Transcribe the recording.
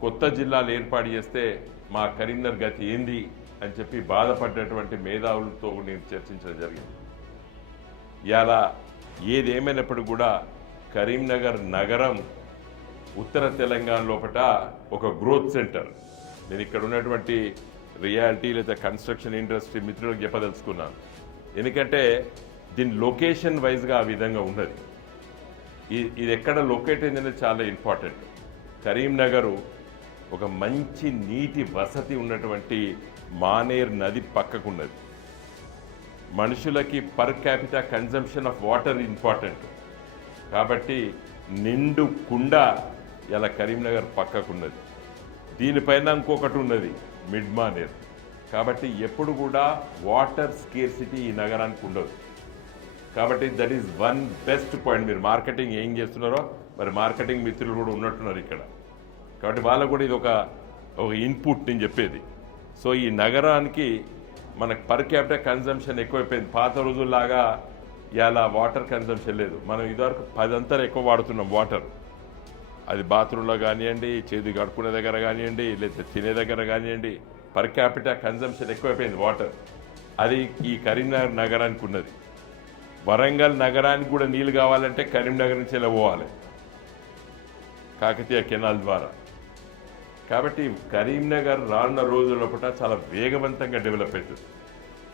కొత్త జిల్లాలు ఏర్పాటు చేస్తే మా కరీంనగర్ గతి ఏంది అని చెప్పి బాధపడ్డటువంటి మేధావులతో నేను చర్చించడం జరిగింది. ఇలా ఏదేమైనప్పుడు కూడా కరీంనగర్ నగరం ఉత్తర తెలంగాణ లోపల ఒక గ్రోత్ సెంటర్. నేను ఇక్కడ ఉన్నటువంటి రియాలిటీ లేదా కన్స్ట్రక్షన్ ఇండస్ట్రీ మిత్రులకు చెప్పదలుచుకున్నాను. ఎందుకంటే దీని లొకేషన్ వైజ్గా ఆ విధంగా ఉన్నది. ఇది ఎక్కడ లొకేట్ అయిందనేది చాలా ఇంపార్టెంట్. కరీంనగర్ ఒక మంచి నీటి వసతి ఉన్నటువంటి మానేర్ నది పక్కకున్నది. మనుషులకి per capita consumption of water important. కాబట్టి నిండు కుండ ఇలా కరీంనగర్ పక్కకున్నది. దీనిపైన ఇంకొకటి ఉన్నది మిడ్ మానేర్. కాబట్టి ఎప్పుడు కూడా వాటర్ స్కేర్సిటీ ఈ నగరానికి ఉండదు. కాబట్టి that is one best point. మీరు మార్కెటింగ్ ఏం చేస్తున్నారో మరి మార్కెటింగ్ మిత్రులు కూడా ఉన్నట్టున్నారు ఇక్కడ. కాబట్టి వాళ్ళకు కూడా ఇది ఒక ఒక ఇన్పుట్ నేను చెప్పేది. సో ఈ నగరానికి మనకు పర్ క్యాపిటల్ కన్జంప్షన్ ఎక్కువైపోయింది. పాత రోజుల్లాగా ఇలా వాటర్ కన్జంప్షన్ లేదు. మనం ఇదివరకు పదంతా ఎక్కువ వాడుతున్నాం వాటర్ అది బాత్రూంలో కానివ్వండి చేతి కడుక్కునే దగ్గర కానివ్వండి లేదా తినే దగ్గర కానివ్వండి పర్ క్యాపిటల్ కన్జంప్షన్ ఎక్కువైపోయింది వాటర్ అది ఈ కరీంనగర్ నగరానికి ఉన్నది. వరంగల్ నగరానికి కూడా నీళ్ళు కావాలంటే కరీంనగర్ నుంచి ఇలా పోవాలి. కాకతీయ కెనాల్ ద్వారా. కాబట్టి కరీంనగర్ రానున్న రోజుల లోపల చాలా వేగవంతంగా డెవలప్ అవుతుంది.